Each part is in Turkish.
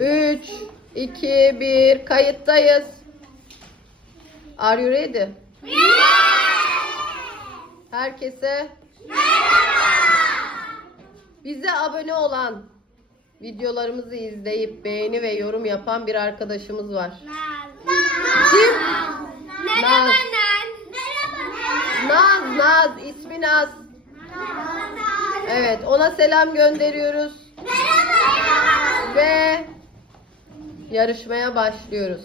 3, 2, 1. Kayıttayız. Are you ready? Herkese bize abone olan, videolarımızı izleyip beğeni ve yorum yapan bir arkadaşımız var. Kim? Merhaba Naz. Naz. Naz, Naz, ismi Naz. Evet, ona selam gönderiyoruz ve yarışmaya başlıyoruz.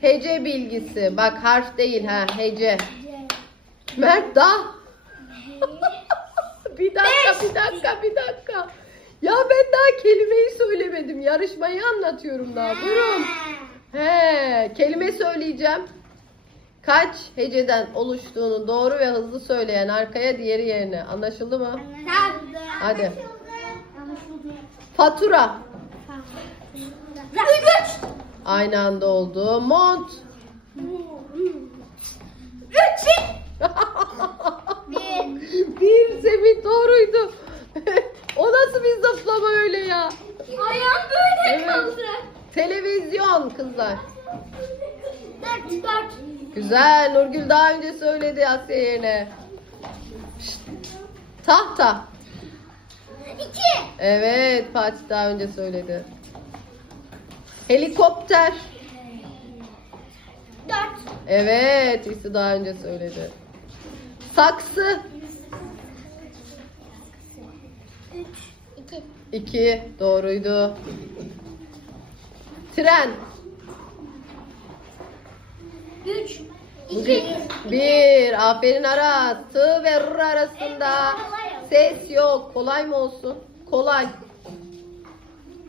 Hece bilgisi. Bak harf değil ha, hece. Mert daha. bir dakika, bir dakika, bir dakika. Ya ben daha kelimeyi söylemedim. Yarışmayı anlatıyorum daha. Durun. He, kelime söyleyeceğim. Kaç heceden oluştuğunu doğru ve hızlı söyleyen arkaya diğeri yerine. Anlaşıldı mı? Hadi. Fatura. Üç. Aynı anda oldu. Mont. Üç. Bir. Bir Semih doğruydu. o nasıl bir zıplama öyle ya? Ayağım böyle Evet. kaldı. Televizyon kızlar. Dört. Dört. Güzel. Nurgül daha önce söyledi Asya yerine. Şşt. Tahta. İki. Evet Fatih daha önce söyledi. Helikopter. Dört. Evet İsi daha önce söyledi. Saksı. Üç. İki. İki doğruydu. Tren. Üç. Bir. İki. Bir. Aferin Aras. T ve R arasında ses yok. Kolay mı olsun? Kolay.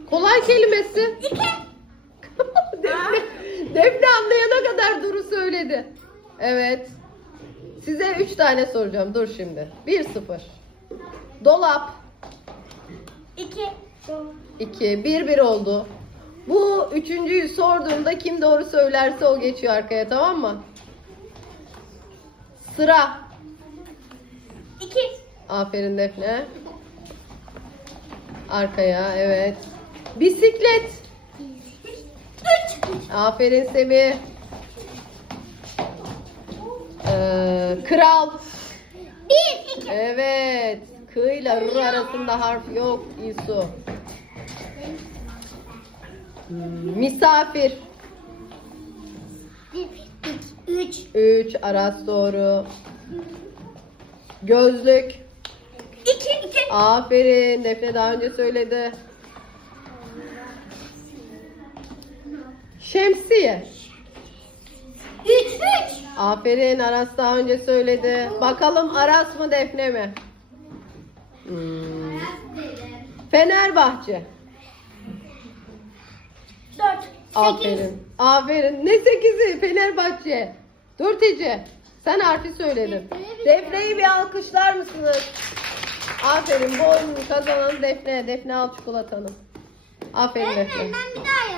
Kolay kelimesi. İki. Defne, anlayana kadar Duru söyledi. Evet. Size üç tane soracağım. Dur şimdi. Bir sıfır. Dolap. İki. 2. 1 1 oldu. Bu üçüncüyü sorduğumda kim doğru söylerse o geçiyor arkaya tamam mı? Sıra. İki. Aferin Defne. Arkaya evet. Bisiklet. Üç. Aferin Semih. Ee, kral. Bir. İki. Evet. K ile R arasında harf yok. İsu. Hmm, Misafir. Bir. Üç. 3 Aras doğru. Gözlük. İki. İki. Aferin. Defne daha önce söyledi. Şemsiye. Üç. Üç. Aferin. Aras daha önce söyledi. Bakalım Aras mı Defne mi? Hmm. Fenerbahçe. Dört. Sekiz. Aferin. Aferin. Ne sekizi? Fenerbahçe. Dört Ece. Sen harfi söyledin. Defne'yi bir alkışlar mısınız? Aferin. Bu oyunun kazanan Defne. Defne al çikolatanı. Aferin Defne. Öğretmen bir